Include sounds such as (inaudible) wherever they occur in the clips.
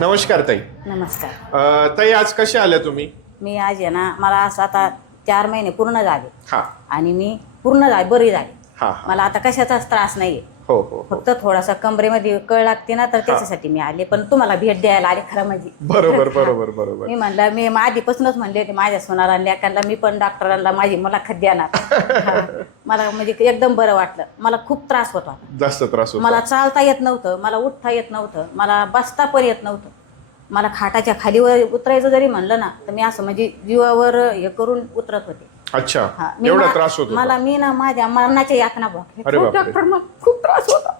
नमस्कार ताई. नमस्कार. अ, ताई आज कसे आल्या तुम्ही? मी आज आहे ना मला असं आता चार महिने पूर्ण झाले. हा. आणि मी पूर्ण झाले बरी झाली. हा हा. मला आता कशाचाच त्रास नाही हो हो हो. फक्त थोडासा कमरेमध्ये कळ लागते ना तर त्याच्यासाठी मी आले. पण तुम्हाला भेट द्यायला आले खरं म्हणजे. बरोबर बरोबर बरोबर. मी म्हणलं मी आधीपासूनच म्हणले होते माझ्या सोनारा लेकांना मी पण डॉक्टरांना माझी मुलाखत देणार. मला म्हणजे एकदम बरं वाटलं. मला खूप त्रास होत होता. जास्त त्रास होतो मला चालता येत नव्हतं मला उठता येत नव्हतं मला बसता पण येत नव्हतं. मला खाटाच्या खालीवर उतरायचं जरी म्हणलं ना तर मी असं म्हणजे जीवावर हे करून उतरत होते. अच्छा. मी एवढा मा- त्रास होतो मला मी ना माझ्या मरणाच्या यातना बघ. अरे बापरे. खूप त्रास होता.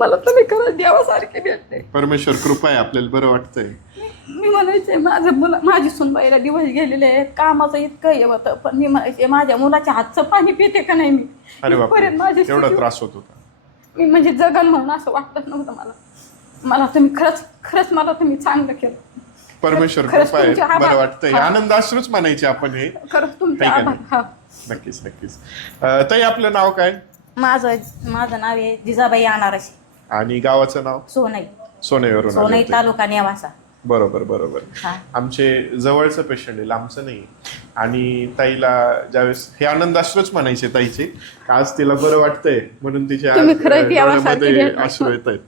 मला तुम्ही खरंच देवासारखे भेटते. परमेश्वर कृपा आहे आपल्याला बरं वाटतंय. मी म्हणायचे माझं मुला माझी सुनबाईला दिवस गेलेले आहेत. कामाचं इतकं हे होतं पण मी म्हणायचे माझ्या मुलाच्या हातचं पाणी पिते का नाही मी? अरे बापरे. इथपर्यंत माझी एवढा स्थिती- त्रास होत होता. मी म्हणजे जगन म्हणून असं वाटत नव्हतं मला. मला तुम्ही खरंच खरंच मला तुम्ही चांगलं केलं. परमेश्वर खरंच कृपा आहे. तुमचे आभार. बरं वाटतंय. हा. आनंद अश्रूच म्हणायचे आपण हे. खरंच तुमचे ठीक आहे आभार. ना? हा. नक्कीच नक्कीच. अ, ताई आपलं नाव काय? माझं माझं नाव आहे जिजाबाई अनारशी आणि गावाचं नाव? सोनई. सोनेवरून आले सोनई होते. तालुका नेवासा. बरोबर बरोबर. हा. आमचे जवळचं पेशंट आहे लांबचं नाही आणि ताईला ज्यावेळेस हे आनंदाश्रूच म्हणायचे ताईचे आज तिला बरं वाटतंय म्हणून तिच्या. अश्रू येत आहेत.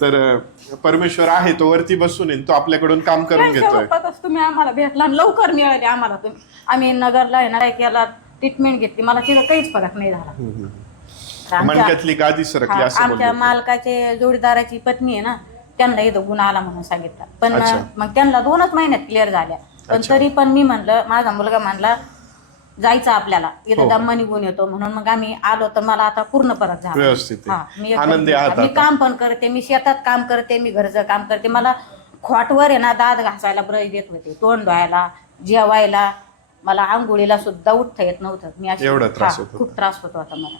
तर परमेश्वर आहे तो वरती बसून आहे तो आपल्याकडून काम करून घेतोय. तुम्ही आम्हाला भेटला आणि लवकर मिळाले आम्हाला तुम्ही. आम्ही नगरला येणार केला ट्रीटमेंट घेतली मला तिला काहीच फरक नाही झाला. मनक्यातली गादी सरकली असं आमच्या मालकाचे जोडीदाराची पत्नी आहे ना त्यांना इथं गुण आला म्हणून सांगितलं. पण. मग त्यांना दोनच महिन्यात क्लिअर झाल्या. पण. तरी पण मी म्हणलं माझा मुलगा म्हणला जायचं आपल्याला हो. इथं दम्मा निघून येतो म्हणून मग आम्ही आलो तर मला आता पूर्ण फरक झाला व्यवस्थित. हा, मी एकदम- आनंदी आहात मी आता. काम पण करते मी शेतात काम करते मी घरचं काम करते मला खोटवर आहे ना दात घासायला ब्रश देत होते तोंड धुवायला जेवायला मला आंघोळीला सुद्धा उठता येत नव्हतं मी अशी- एवढा त्रास हा, होत होता. खूप त्रास होतो आता मला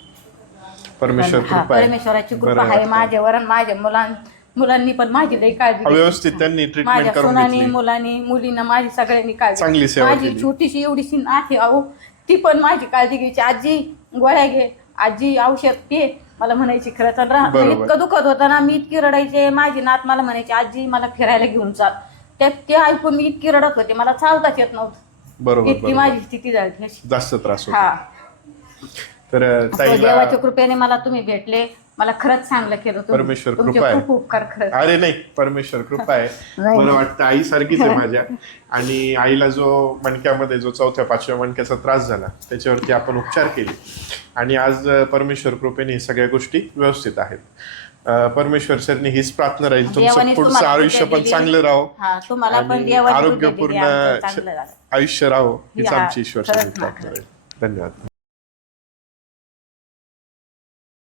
परमेश्वर पण हा, कृपा आहे परमेश्वराची कृपा आहे. माझ्यावर आणि माझ्या मुलां मुलांनी पण माझी लई काळजी घेतली. व्यवस्थित त्यांनी ट्रीटमेंट माझ्या करून सुनानी घेतली. मुलांनी मुलींना माझी सगळ्यांनी काळजी चांगली घेतली. सेवा माझी केली. छोटीशी एवढीशी आहे अहो ती पण माझी काळजी घ्यायची. आजी गोळ्या घे. आजी औषध पे मला म्हणायची खरं तर रा- बरोबर. इतकं दुखत होतं ना मी इतकी रडायचे. माझी नात मला म्हणायची आजी मला फिरायला घेऊन चाल. ते ते ऐकून मी इतकी रडत होते. मला चालताच येत नव्हतं. बरोबर इतकी बरोबर. माझी स्थिती झाली अशी. जास्त त्रास होतो. हा. तर अ, असं ताईला देवाच्या कृपेने मला तुम्ही भेटले. मला खरंच चांगलं केलं तुम्ही. परमेश्वर तुमचे कृपा आहे. खूप उपकार खरंच. अरे नाही परमेश्वर कृपा आहे. (laughs) नाही. मला वाटतं आई सारखीच आहे (laughs) माझ्या. आणि आईला जो मणक्यामध्ये जो चौथ्या पाचव्या मणक्याचा त्रास झाला त्याच्यावरती आपण उपचार केले. आणि आज अ, परमेश्वर कृपेने हे सगळ्या गोष्टी व्यवस्थित आहेत. अ, परमेश्वर सरने हीच प्रार्थना राहील. तुमचं देवाने पुढचं तुम्हाला आयुष्य कृपा पण. चांगलं राहो. हा तुम्हाला पण आणि देवाची कृपा दिली, आरोग्यपूर्ण आमचं चांगलं झालं आयुष्य राहो. हीच या, आमची ईश्वर खरंच ना. प्रार्थना राहील धन्यवाद.